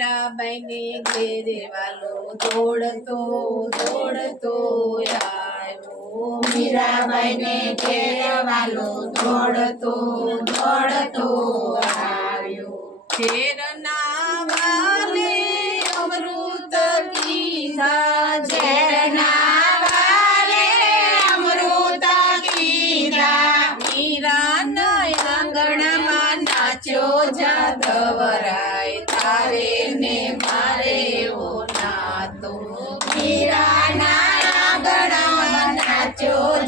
મીરાબાઈને ઘેરે વાલો દોડતો દોડતો આવ્યો. મીરાબાઈને ઘેરે વાલો દોડતો દોડતો આવ્યો. ઘેરના નાતો મીરાના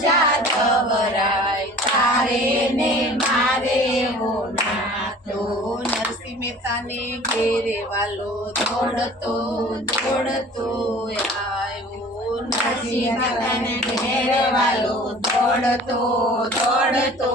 જાદવરાય તારે ને મારે ઓ નાતો નરસિંહ મહેતાને ઘેરે વાલો દોડતો દોડતો આવ્યો નરસિંહ મહેતાને ઘેરે વાલો દોડતો દોડતો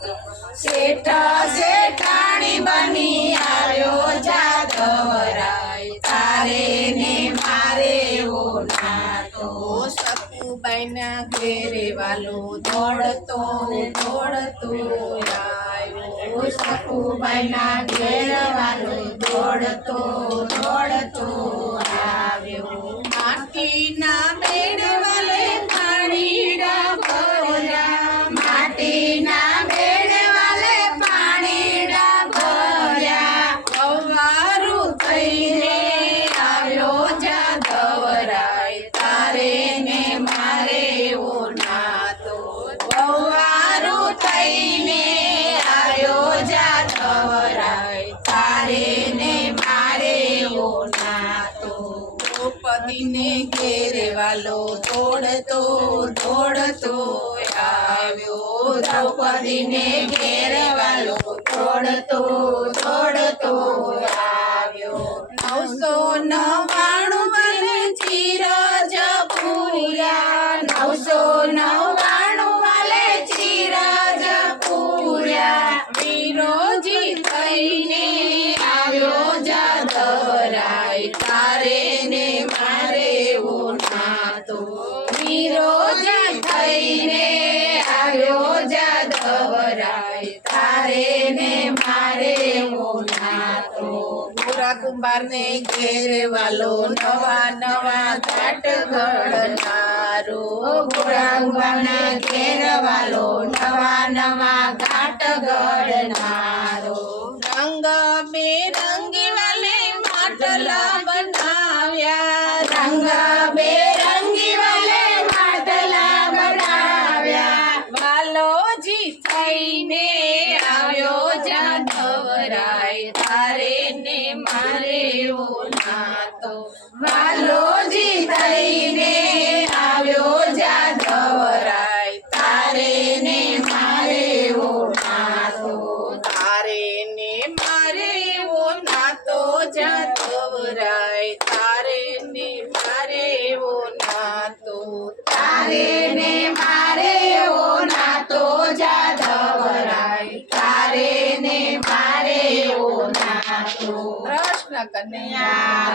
શેઠ શેઠાણી બની આવ્યો જાદવરાય તારે ને મારે એવો નાતો. સતુબાઈના ઘેરે વાલો દોડતો દોડતો આવ્યો સતુબાઈના ઘેર વાલો દોડતો દોડતો આવ્યો માટીના બેડ દ્રૌપદીને ઘેરે વાલો દોડતો દોડતો આવ્યો. દ્રૌપદીને ઘેરવાલો દોડતો દોડતો વિરોજી થઈને આવ્યો જાદવરાય તારે ને મારે ઓ નાતો. પૂરા કુંભાર ને ઘેર વાલો નવા નવા ઘાટ ઘડનારો. પૂરા કુંભાર ને ઘેર વાલો નવા નવા ઘાટ ઘડનારો. રંગ બેરંગી વાલે માટલા વાલોજી થઈને આવ્યો જાદવરાય તારે ને મારે ઓ નાતો. વાલોજી થઈને આવ્યો જાદવરાય તારે ને મારે ઓ નાતો. તારે ને મારે ઓ નાતો જાદવરાય તારે ને મારે ઓ નાતો. તારે ને મારે કૃષ્ણ કનૈયા